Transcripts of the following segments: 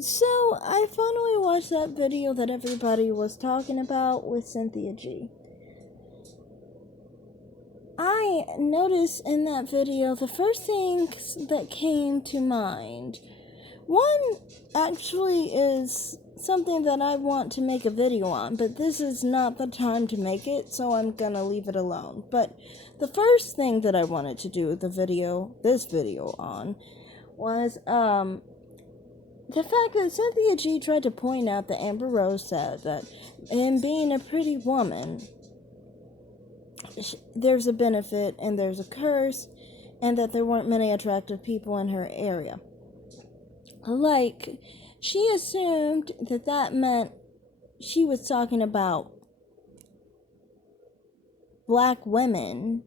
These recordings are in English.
So, I finally watched that video that everybody was talking about with Cynthia G. I noticed in that video the first things that came to mind. One actually is something that I want to make a video on, but this is not the time to make it, so I'm gonna leave it alone. But the first thing that I wanted to do this video on, was, the fact that Cynthia G tried to point out that Amber Rose said that in being a pretty woman, there's a benefit and there's a curse, and that there weren't many attractive people in her area. Like, she assumed that that meant she was talking about black women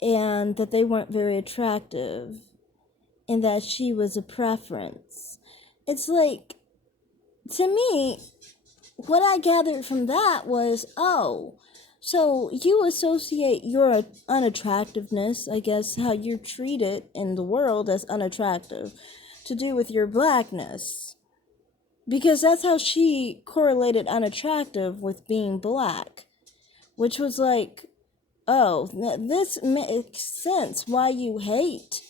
and that they weren't very attractive and that she was a preference. It's like, to me, what I gathered from that was, oh, so you associate your unattractiveness, I guess how you're treated in the world as unattractive, to do with your blackness. Because that's how she correlated unattractive with being black. Which was like, oh, this makes sense why you hate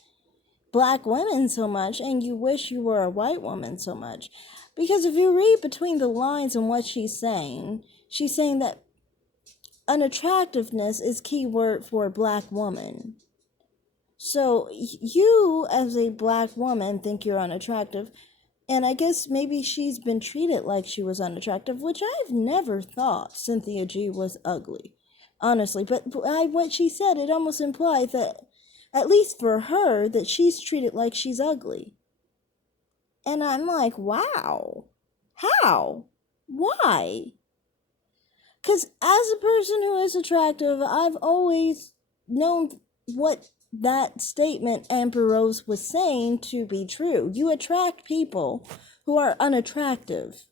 black women so much and you wish you were a white woman so much. Because if you read between the lines and what she's saying that unattractiveness is key word for a black woman. So you, as a black woman, think you're unattractive, and I guess maybe she's been treated like she was unattractive, which I've never thought Cynthia G was ugly, honestly. But what she said, it almost implied that, at least for her, that she's treated like she's ugly. And I'm like, wow, how? Why? Because as a person who is attractive, I've always known what that statement Amber Rose was saying to be true. You attract people who are unattractive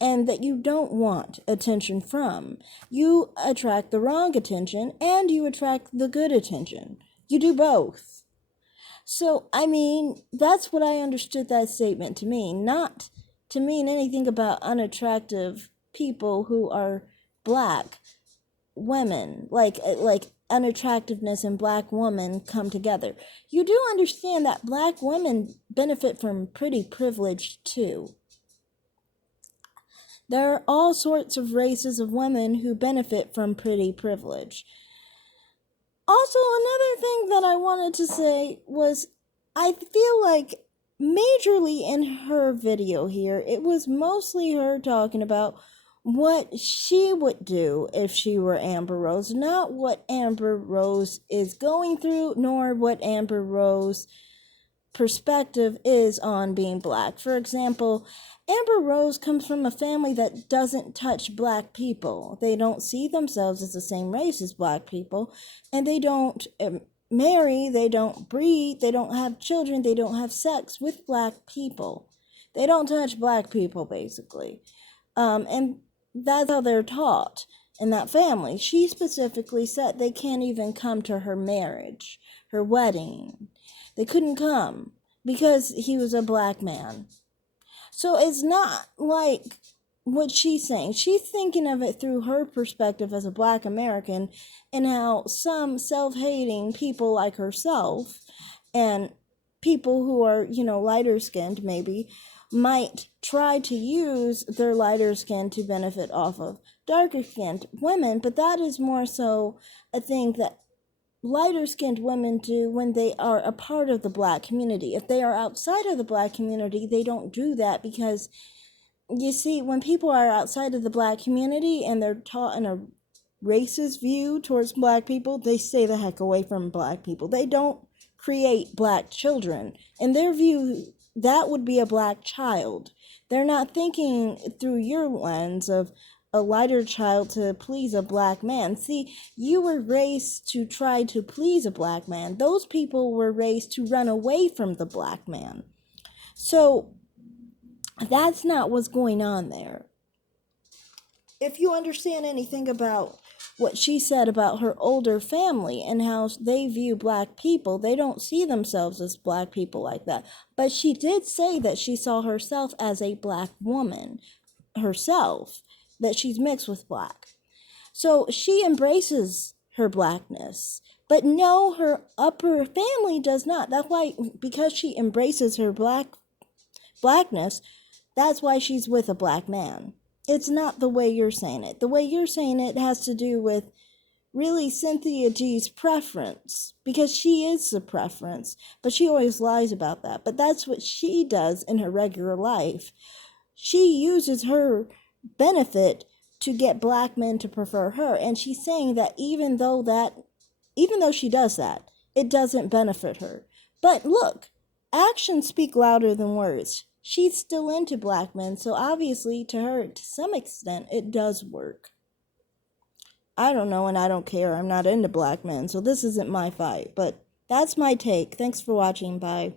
and that you don't want attention from. You attract the wrong attention and you attract the good attention. You do both. So, I mean, that's what I understood that statement to mean. Not to mean anything about unattractive people who are black women, like unattractiveness and black women come together. You do understand that black women benefit from pretty privilege too. There are all sorts of races of women who benefit from pretty privilege. Also, another thing that I wanted to say was, I feel like majorly in her video here, it was mostly her talking about what she would do if she were Amber Rose, not what Amber Rose is going through, nor what Amber Rose perspective is on being black. For example, Amber Rose comes from a family that doesn't touch black people. They don't see themselves as the same race as black people, and they don't marry, they don't breed, they don't have children, they don't have sex with black people. They don't touch black people, basically. And that's how they're taught in that family. She specifically said they can't even come to her marriage, her wedding. They couldn't come because he was a black man. So it's not like what she's saying. She's thinking of it through her perspective as a black American, and how some self-hating people like herself and people who are, lighter skinned maybe, might try to use their lighter skin to benefit off of darker skinned women. But that is more so a thing that lighter skinned women do when they are a part of the black community. If they are outside of the black community, they don't do that, because you see, when people are outside of the black community and they're taught in a racist view towards black people, they stay the heck away from black people. They don't create black children. In their view, that would be a black child. They're not thinking through your lens of a lighter child to please a black man. See, you were raised to try to please a black man. Those people were raised to run away from the black man. So that's not what's going on there. If you understand anything about what she said about her older family and how they view black people. They don't see themselves as black people like that. But she did say that she saw herself as a black woman herself, that she's mixed with black. So she embraces her blackness. But no, her upper family does not. That's why, because she embraces her blackness, that's why she's with a black man. It's not the way you're saying it. The way you're saying it has to do with really Cynthia G's preference, because she is the preference, but she always lies about that. But that's what she does in her regular life. She uses her benefit to get black men to prefer her, and she's saying that even though she does that, it doesn't benefit her. But look, actions speak louder than words. She's still into black men, so obviously to her, to some extent, it does work. I don't know, and I don't care. I'm not into black men, so this isn't my fight, but that's my take. Thanks for watching. Bye.